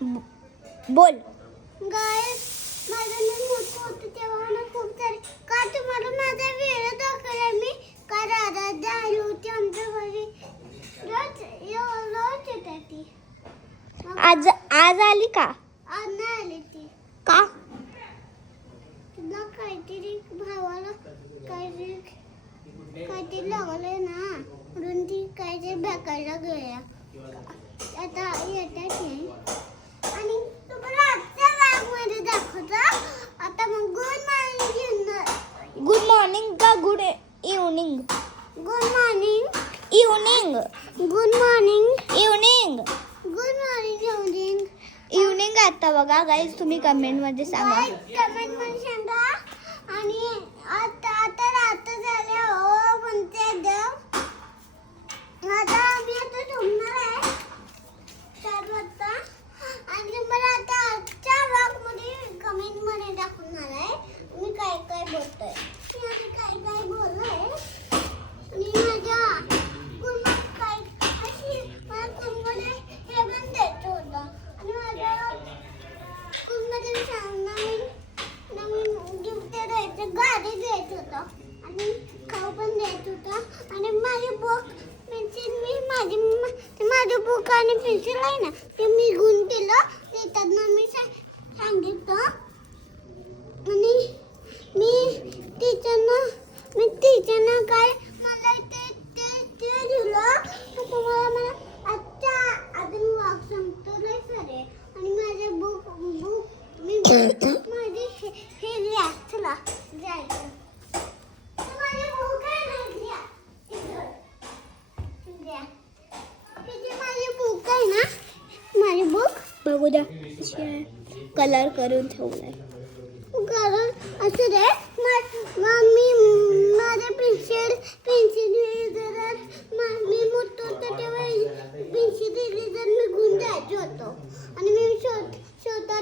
बोल. गाइस माझं मी मोठं होतं तेव्हा मला खूप सारे का तुम्हाला माझा व्हिडिओ दाखवला मी का राधा आली होती आमच्या घरी रोज येते ती आज आली का? आज नाही आली ती का? तुला काहीतरी भावाला काहीतरी लागलंय ना म्हणून ती काहीतरी भेटायला गेल्या आता येतात नाही आणि तुम्हाला आजच्या ब्लॉगमध्ये दाखवतो आता मग गुड मॉर्निंग गुड मॉर्निंग का good evening? Good morning evening. Good morning evening. Good morning evening evening आता बघा गाईज, तुम्ही कमेंट मध्ये सांगा. कमेंट मध्ये सांगा आणि आता रात्र झाले हो म्हणते देव आता आम्ही आता झोपणार आहे 4 वाजता आणि मला आता आजच्या ब्लॉगमध्ये कमेंटमध्ये दाखवणार आहे मी काय काय बोलतोय मी काय काय बोललोय आणि माझ्या काय अशी मला कुंभने हे पण द्यायचं होतं आणि माझ्या कुंभमध्ये नवीन गिफ्ट द्यायचं गाडी द्यायचं होतं आणि खाऊ पण द्यायचं होतं आणि माझी बुक पेन्सिल माझं बुक आणि पेन्सिल आहे ना ते मी घेऊन केलं ते त्यांना मी सांगितलं आणि मी टीचरना काय मला ते दिलं तुम्हाला मला आजच्या अजून वाक सांगतो रे सर आणि माझे बुक मी माझे हे लिहा चला जायचं माझे बुक आहे ना माझी बुक आहे ना माझी बुक बघू द्या कलर करून ठेवलाय. कारण असं रे मी माझे पेन्सिल इरेजर मी मोठं होतं तेव्हा पेन्सिल इरेजर मी घेऊन जायचं होतं आणि मी स्वतः